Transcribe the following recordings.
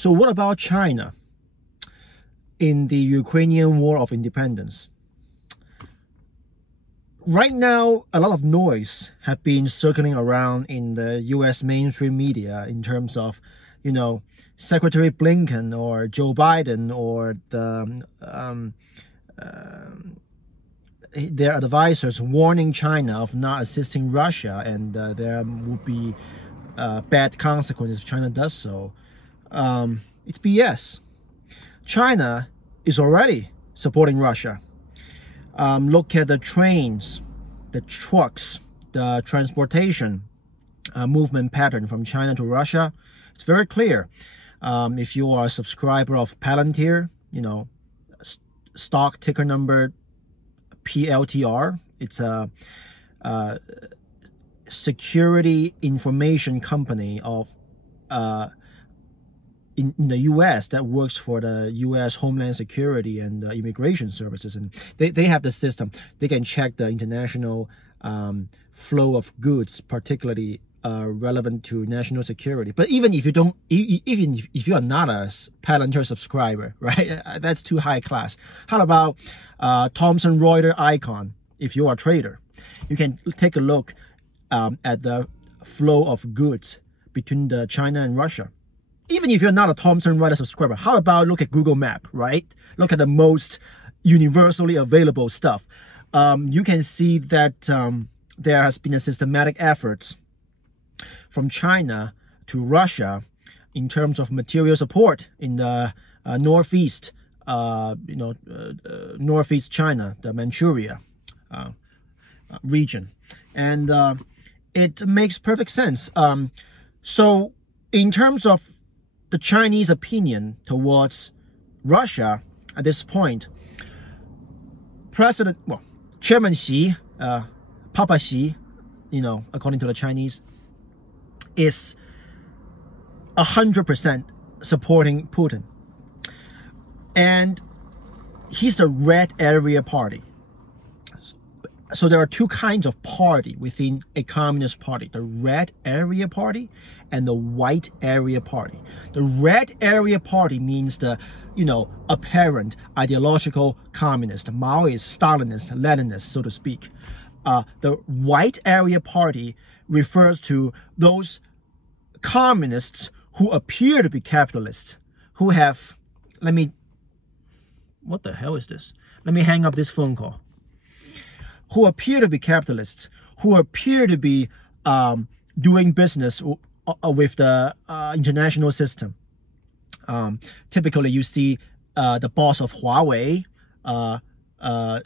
So what about China in the Ukrainian War of Independence? Right now, a lot of noise have been circling around in the US mainstream media in terms of, Secretary Blinken or Joe Biden or their advisors warning China of not assisting Russia, and there would be bad consequences if China does so. It's BS. China is already supporting Russia. Look at the trains, the trucks, the transportation movement pattern from China to Russia. It's very clear. If you are a subscriber of Palantir, stock ticker number PLTR, it's a security information company of in the US that works for the US Homeland Security and Immigration Services, and they have the system. They can check the international flow of goods, particularly relevant to national security. But even if you don't, even if you are not a Palantir subscriber, right, that's too high class. How about Thomson Reuters Icon? If you are a trader, you can take a look at the flow of goods between the China and Russia. Even if you're not a Thomson Reuters subscriber, how about look at Google Map, right? Look at the most universally available stuff. You can see that there has been a systematic effort from China to Russia in terms of material support in the northeast, northeast China, the Manchuria region, and it makes perfect sense. So in terms of the Chinese opinion towards Russia at this point, Chairman Xi, Papa Xi, according to the Chinese, is 100% supporting Putin. And he's the red area party. So there are two kinds of party within a communist party: the red area party and the white area party. The red area party means the, apparent ideological communist, Maoist, Stalinist, Leninist, so to speak. The white area party refers to those communists who appear to be capitalists, who have, what the hell is this? Let me hang up this phone call. Who appear to be capitalists, who appear to be doing business with the international system. Typically, you see the boss of Huawei, Zhongxin,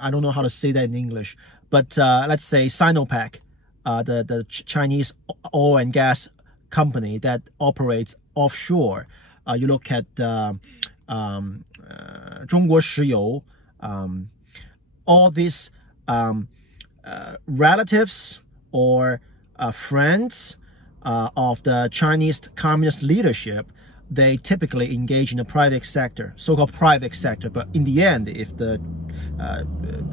I don't know how to say that in English, but let's say Sinopec, the Chinese oil and gas company that operates offshore. You look at 中国石油, all these relatives or friends of the Chinese communist leadership, they typically engage in the private sector, so-called private sector. But in the end, if the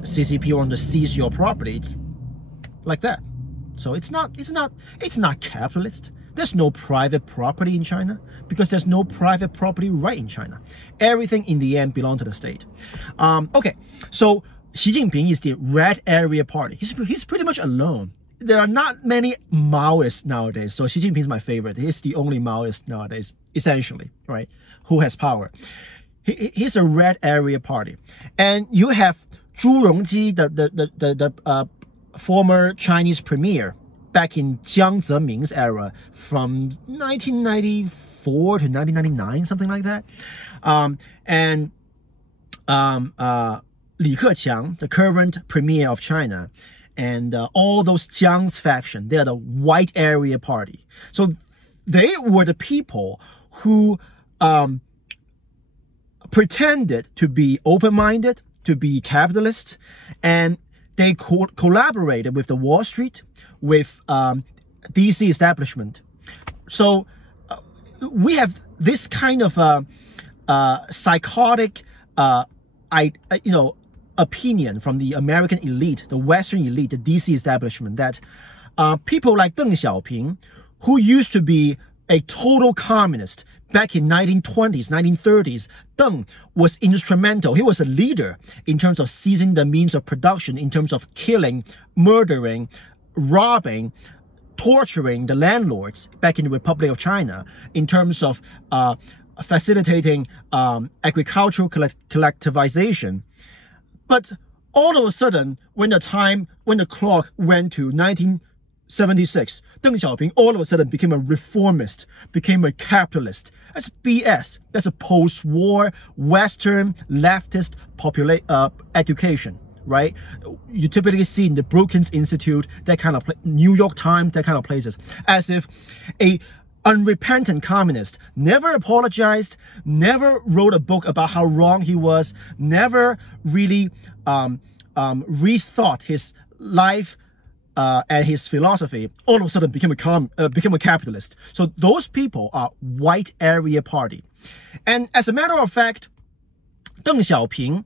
CCP wants to seize your property, it's like that. So it's not capitalist. There's no private property in China because there's no private property right in China. Everything in the end belongs to the state. Okay, so Xi Jinping is the red area party. He's pretty much alone. There are not many Maoists nowadays, so Xi Jinping is my favorite. He's the only Maoist nowadays, essentially, right? Who has power? He's a red area party, and you have Zhu Rongji, the former Chinese premier, back in Jiang Zeming's era, from 1994 to 1999, something like that, and Li Keqiang, the current premier of China, and all those Jiang's faction, they're the white area party. So they were the people who pretended to be open-minded, to be capitalist, and they collaborated with the Wall Street, with DC establishment. So we have this kind of psychotic, opinion from the American elite, the Western elite, the DC establishment, that people like Deng Xiaoping, who used to be a total communist back in 1920s, 1930s. Deng was instrumental. He was a leader in terms of seizing the means of production, in terms of killing, murdering, robbing, torturing the landlords back in the Republic of China, in terms of facilitating agricultural collectivization. But all of a sudden, when the clock went to 1976, Deng Xiaoping all of a sudden became a reformist, became a capitalist. That's BS. That's a post-war Western leftist education, right? You typically see in the Brookings Institute, that kind of New York Times, that kind of places, as if a unrepentant communist never apologized, never wrote a book about how wrong he was, never really rethought his life and his philosophy, all of a sudden became a capitalist. So those people are white area party. And as a matter of fact, Deng Xiaoping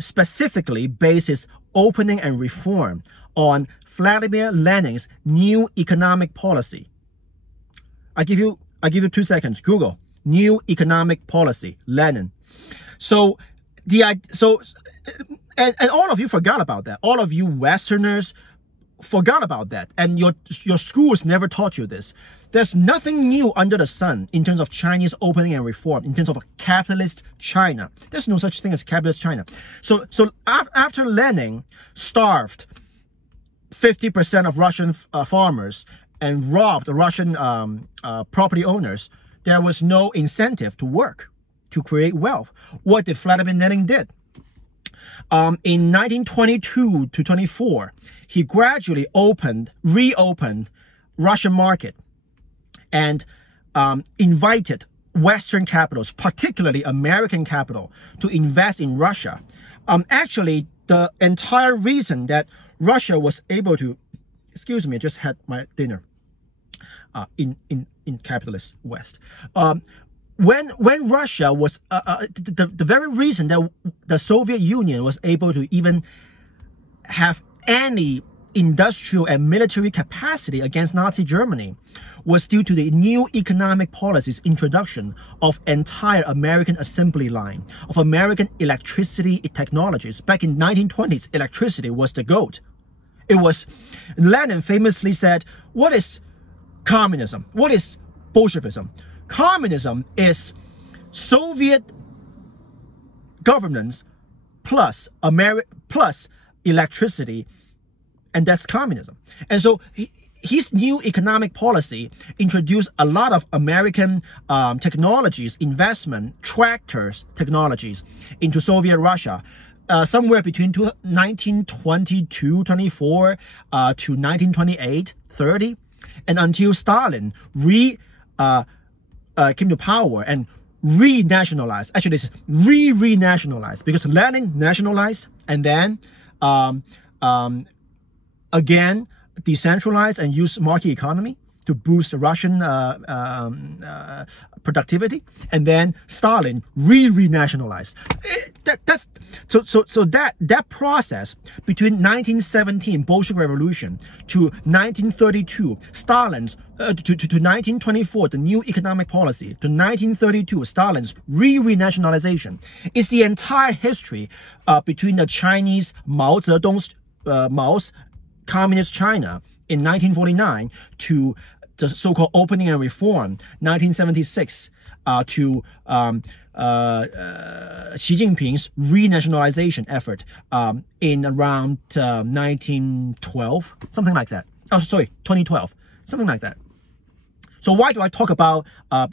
specifically bases opening and reform on Vladimir Lenin's new economic policy. I give you 2 seconds. Google new economic policy, Lenin. So and all of you forgot about that. All of you Westerners forgot about that, and your schools never taught you this. There's nothing new under the sun in terms of Chinese opening and reform, in terms of a capitalist China. There's no such thing as capitalist China. So after Lenin starved 50% of Russian farmers and robbed Russian property owners, there was no incentive to work, to create wealth. What did Vladimir Lenin did? In 1922 to 24, he gradually reopened Russian market and invited Western capitals, particularly American capital, to invest in Russia. Actually, the entire reason that Russia was able to, excuse me, I just had my dinner in capitalist West. When Russia was, the very reason that the Soviet Union was able to even have any industrial and military capacity against Nazi Germany was due to the new economic policies introduction of entire American assembly line, of American electricity technologies. Back in 1920s, electricity was the gold. It was, Lenin famously said, what is communism? What is Bolshevism? Communism is Soviet governance plus electricity, and that's communism. And so his new economic policy introduced a lot of American technologies, investment, tractors, technologies into Soviet Russia. Somewhere between 1922, 24 to 1928, 30, and until Stalin came to power and re-nationalized. Actually, it's re-nationalized, because Lenin nationalized and then again decentralized and used market economy to boost the Russian productivity, and then Stalin re-nationalized. That process between 1917 Bolshevik Revolution to 1932 Stalin's to 1924 the new economic policy, to 1932 Stalin's re-nationalization, is the entire history between the Chinese Mao's communist China in 1949 to the so-called opening and reform 1976 to Xi Jinping's re-nationalization effort in around 1912, something like that. Oh, sorry, 2012, something like that. So why do I talk about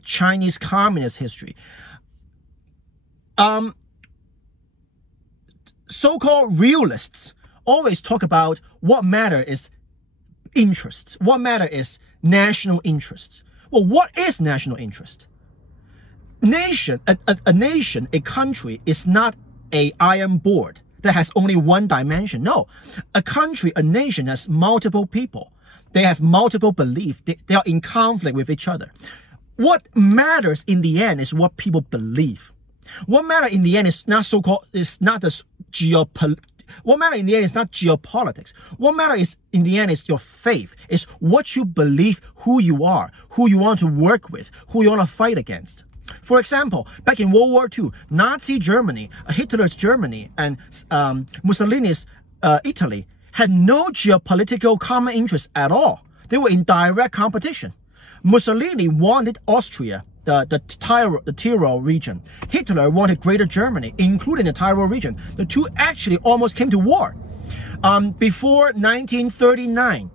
Chinese communist history? So-called realists always talk about what matter is interests, what matter is national interests. Well, what is national interest? A nation, a country is not an iron board that has only one dimension. No, a country, a nation has multiple people. They have multiple beliefs. They are in conflict with each other. What matters in the end is what people believe. What matters in the end is not so-called, is not the what matters in the end is not geopolitics. What matters is in the end is your faith. It's what you believe, who you are, who you want to work with, who you want to fight against. For example, back in World War II, Nazi Germany, Hitler's Germany, and Mussolini's Italy had no geopolitical common interest at all. They were in direct competition. Mussolini wanted Austria, the Tyrol region. Hitler wanted Greater Germany, including the Tyrol region. The two actually almost came to war. Before 1939,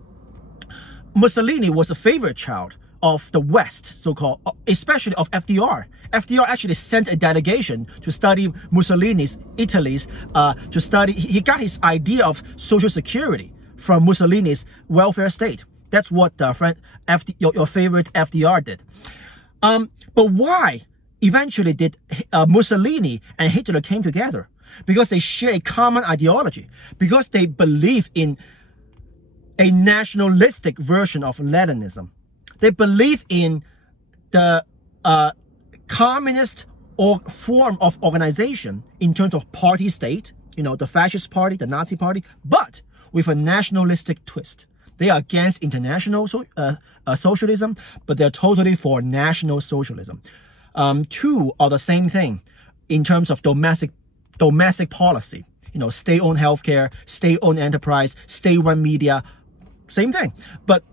Mussolini was a favorite child of the West, so-called, especially of FDR. FDR actually sent a delegation to study Mussolini's Italy's, to study. He got his idea of social security from Mussolini's welfare state. That's what your favorite FDR did. But why eventually did Mussolini and Hitler came together? Because they share a common ideology. Because they believe in a nationalistic version of Leninism. They believe in the communist or form of organization in terms of party state, the fascist party, the Nazi party, but with a nationalistic twist. They are against international socialism, but they're totally for national socialism. Two are the same thing in terms of domestic policy. State-owned healthcare, state-owned enterprise, state-run media, same thing. But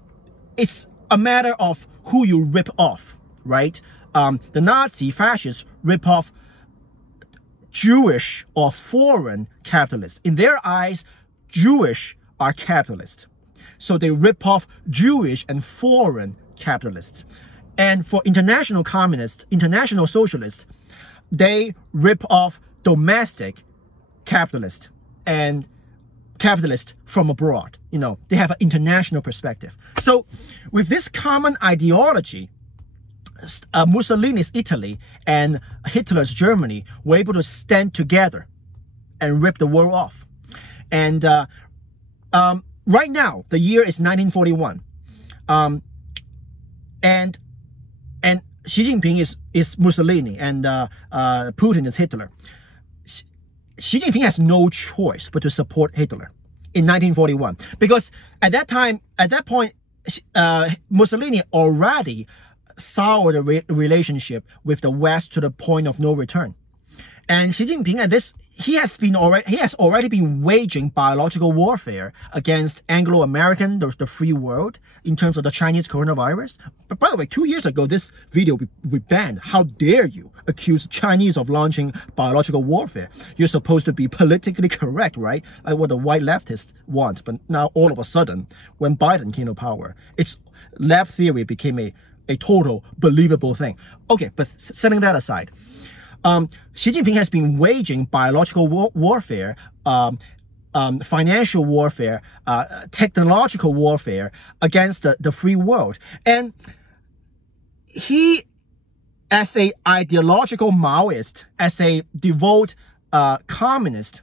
it's a matter of who you rip off, right? The Nazi fascists rip off Jewish or foreign capitalists. In their eyes, Jewish are capitalists. So they rip off Jewish and foreign capitalists. And for international communists, international socialists, they rip off domestic capitalists and capitalists from abroad. They have an international perspective. So with this common ideology, Mussolini's Italy and Hitler's Germany were able to stand together and rip the world off. And right now, the year is 1941, and Xi Jinping is Mussolini, and Putin is Hitler. Xi Jinping has no choice but to support Hitler in 1941, because at that point, Mussolini already soured the relationship with the West to the point of no return. And Xi Jinping, he has already been waging biological warfare against Anglo-American, the free world, in terms of the Chinese coronavirus. But by the way, 2 years ago, this video we banned. How dare you accuse Chinese of launching biological warfare? You're supposed to be politically correct, right? Like what the white leftists want. But now all of a sudden, when Biden came to power, lab theory became a total believable thing. Okay, but setting that aside, Xi Jinping has been waging biological warfare, financial warfare, technological warfare against the free world. And he, as an ideological Maoist, as a devout communist,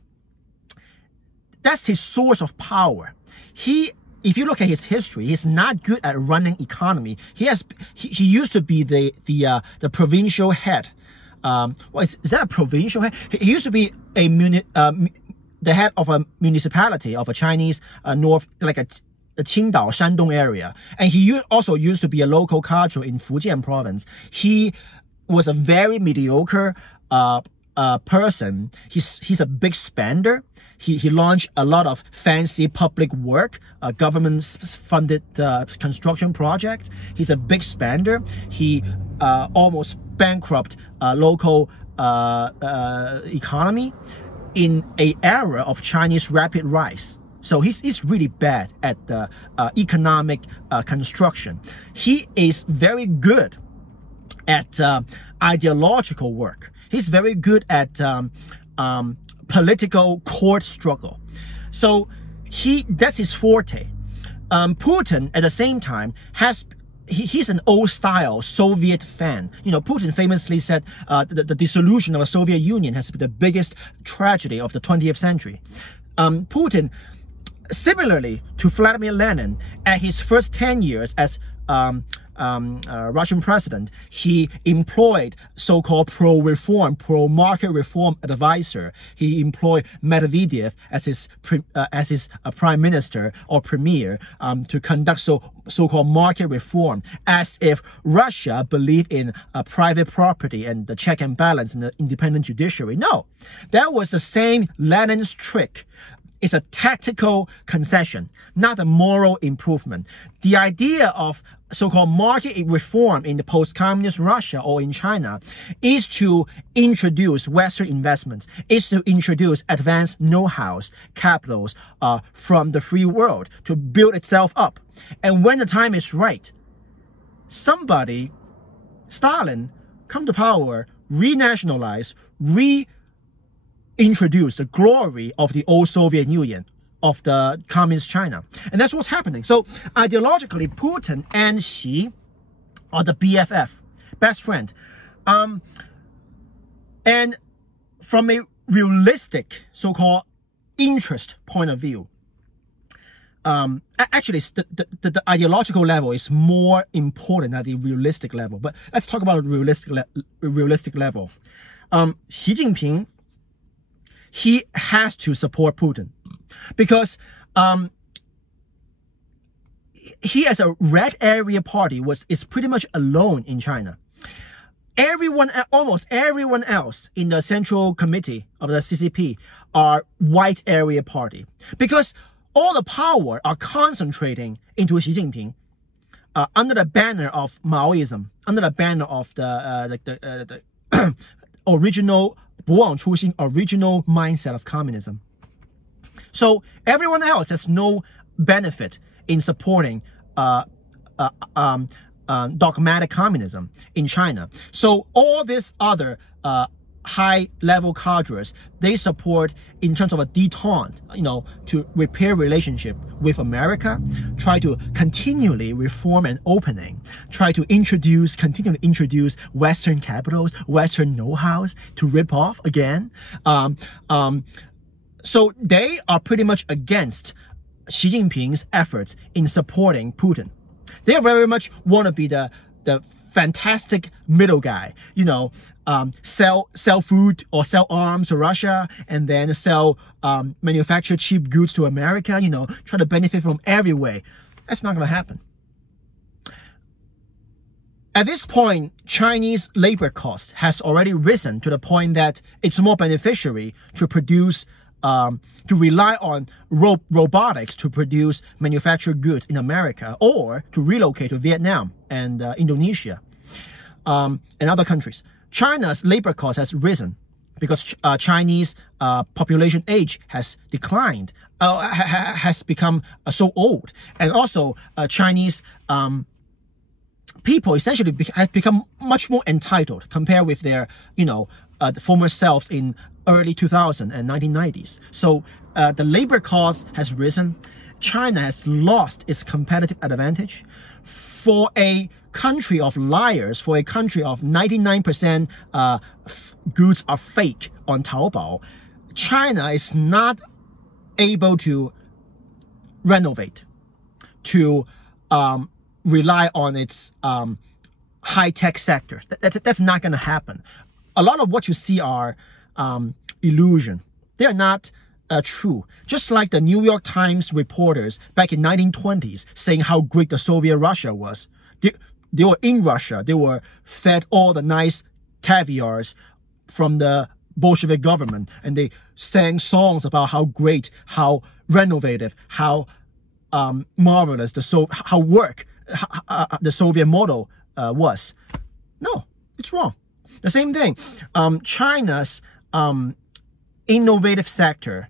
that's his source of power. If you look at his history, he's not good at running economy. He used to be the provincial head. Is that a provincial head? He used to be the head of a municipality of a Chinese north, like a Qingdao, Shandong area. And he also used to be a local cadre in Fujian province. He was a very mediocre person. He's a big spender. He launched a lot of fancy public work, government-funded construction projects. He's a big spender. He almost bankrupt local economy in an era of Chinese rapid rise. So he's really bad at the economic construction. He is very good at ideological work. He's very good at political court struggle. So that's his forte. Putin, at the same time, he's an old-style Soviet fan. Putin famously said the dissolution of the Soviet Union has been the biggest tragedy of the 20th century. Putin, similarly to Vladimir Lenin, at his first 10 years as Russian president, he employed so-called pro-reform, pro-market reform advisor. He employed Medvedev as his prime minister or premier to conduct so-called market reform, as if Russia believed in private property and the check and balance and the independent judiciary. No, that was the same Lenin's trick. It's a tactical concession, not a moral improvement. The idea of so-called market reform in the post-communist Russia or in China is to introduce Western investments, is to introduce advanced know-hows, capitals from the free world to build itself up. And when the time is right, somebody, Stalin, come to power, renationalize, reintroduce the glory of the old Soviet Union, of the communist China. And that's what's happening. So ideologically, Putin and Xi are the BFF, best friend. And from a realistic so-called interest point of view, actually the ideological level is more important than the realistic level. But let's talk about the realistic level. Xi Jinping, he has to support Putin because he, as a red area party, is pretty much alone in China. Almost everyone else in the Central Committee of the CCP are white area party, because all the power are concentrating into Xi Jinping under the banner of Maoism, under the banner of the original 不忘初心, original mindset of communism. So everyone else has no benefit in supporting dogmatic communism in China. So all these other high-level cadres, they support in terms of a detente, to repair relationship with America, try to continually reform and opening, try to continually introduce Western capitals, Western know-hows to rip off again. So they are pretty much against Xi Jinping's efforts in supporting Putin. They very much want to be the fantastic middle guy, sell food or sell arms to Russia, and then sell manufacture cheap goods to America, try to benefit from every way. That's not going to happen. At this point, Chinese labor cost has already risen to the point that it's more beneficiary to produce to rely on robotics to produce manufactured goods in America, or to relocate to Vietnam and Indonesia and other countries. China's labor cost has risen because Chinese population age has declined, has become so old, and also Chinese people essentially have become much more entitled compared with their, the former selves in early 2000s and 1990s. So the labor cost has risen. China has lost its competitive advantage. For a country of liars, for a country of 99% goods are fake on Taobao, China is not able to renovate, to rely on its high-tech sector. That's not going to happen. A lot of what you see are illusion. They are not true. Just like the New York Times reporters back in 1920s saying how great the Soviet Russia was. They were in Russia. They were fed all the nice caviars from the Bolshevik government, and they sang songs about how great, how renovative, how marvelous the Soviet model was. No, it's wrong. The same thing. China's innovative sector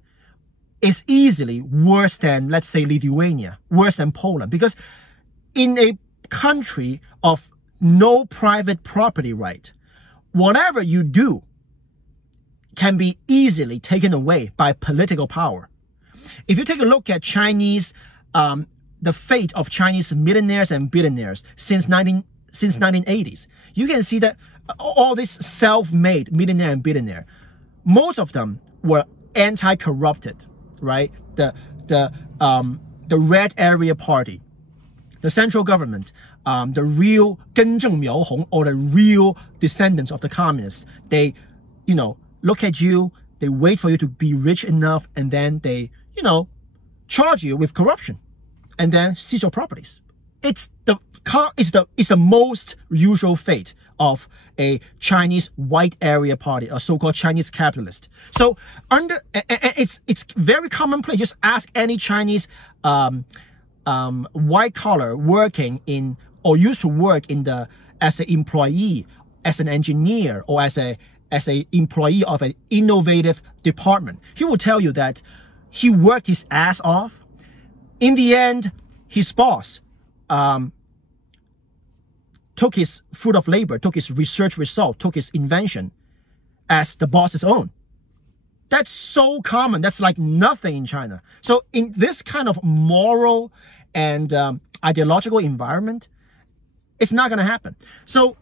is easily worse than, let's say, Lithuania, worse than Poland, because in a country of no private property right, whatever you do can be easily taken away by political power. If you take a look at Chinese, the fate of Chinese millionaires and billionaires since 1980s, you can see that all this self-made millionaire and billionaire, most of them were anti-corrupted, right? The red area party, the central government the real 根正苗红 or the real descendants of the communists. They, look at you, they wait for you to be rich enough, and then they, charge you with corruption, and then seize your properties. It's the most usual fate of a Chinese white area party, a so-called Chinese capitalist. So it's very commonplace. Just ask any Chinese white collar working in or used to work as an employee, as an engineer, or as a employee of an innovative department. He will tell you that he worked his ass off. In the end, his boss took his fruit of labor, took his research result, took his invention as the boss's own. That's so common. That's like nothing in China. So in this kind of moral and ideological environment, it's not going to happen. So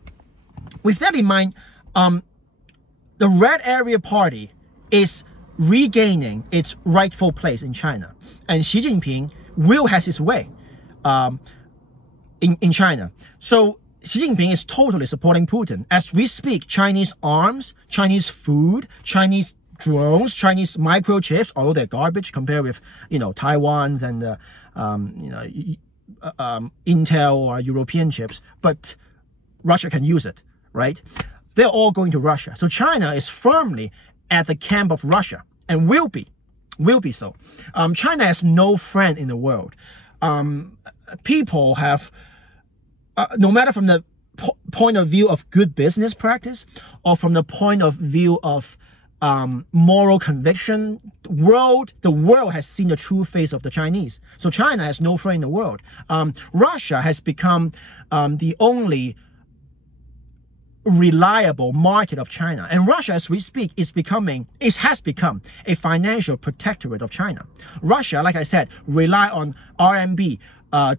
with that in mind, the Red Area Party is regaining its rightful place in China. And Xi Jinping will have his way in China. So Xi Jinping is totally supporting Putin. As we speak, Chinese arms, Chinese food, Chinese drones, Chinese microchips, although they're garbage compared with, Taiwan's and, Intel or European chips, but Russia can use it, right? They're all going to Russia. So China is firmly at the camp of Russia and will be so. China has no friend in the world. People have, no matter from the point of view of good business practice or from the point of view of moral conviction, the world has seen the true face of the Chinese. So China has no friend in the world. Russia has become the only reliable market of China, and Russia, as we speak, has become a financial protectorate of China. Russia, like I said, rely on RMB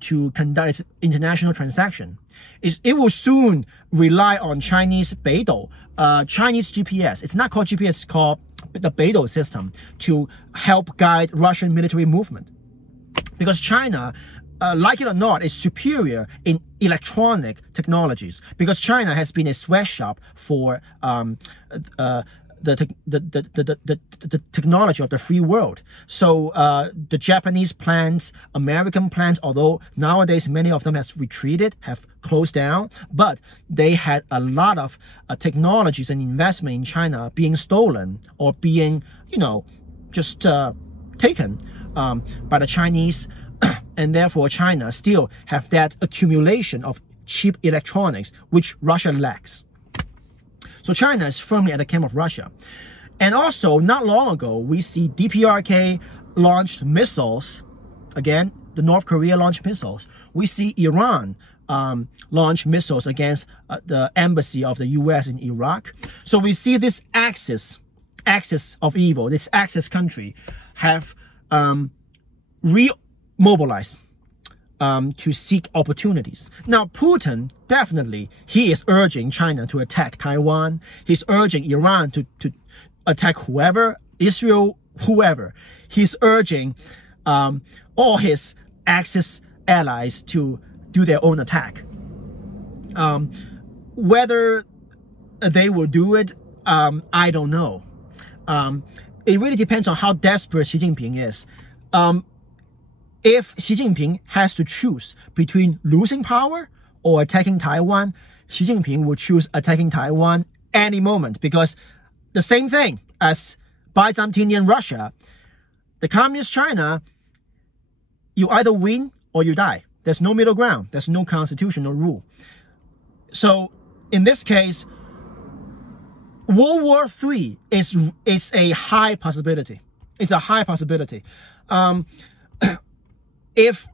to conduct its international transaction. It will soon rely on Chinese Beidou, Chinese GPS. It's not called GPS, it's called the Beidou system, to help guide Russian military movement. Because China, like it or not, is superior in electronic technologies. Because China has been a sweatshop for the technology of the free world. So the Japanese plants, American plants, although nowadays many of them have retreated, have closed down, but they had a lot of technologies and investment in China being stolen or being, just taken by the Chinese. And therefore China still have that accumulation of cheap electronics, which Russia lacks. So China is firmly at the camp of Russia. And also, not long ago, we see DPRK launched missiles. Again, the North Korea launched missiles. We see Iran launch missiles against the embassy of the US in Iraq. So we see this axis of evil, this axis country, have remobilized to seek opportunities. Now, Putin, definitely, he is urging China to attack Taiwan. He's urging Iran to attack whoever, Israel, whoever. He's urging all his Axis allies to do their own attack. Whether they will do it, I don't know. It really depends on how desperate Xi Jinping is. If Xi Jinping has to choose between losing power or attacking Taiwan, Xi Jinping will choose attacking Taiwan any moment, because the same thing as Byzantine Russia, the communist China, you either win or you die. There's no middle ground. There's no constitutional rule. So in this case, World War III is a high possibility. It's a high possibility. If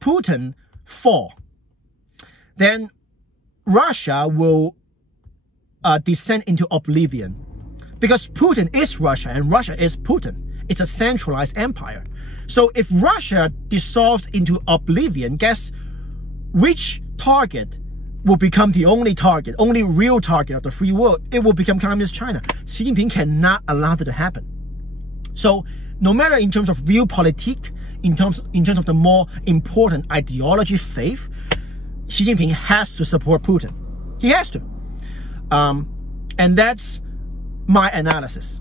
Putin fall, then Russia will descend into oblivion, because Putin is Russia and Russia is Putin. It's a centralized empire. So if Russia dissolves into oblivion, guess which target will become the only target, only real target of the free world? It will become communist China. Xi Jinping cannot allow that to happen. So no matter in terms of realpolitik, in terms of the more important ideology, faith, Xi Jinping has to support Putin. He has to. And that's my analysis.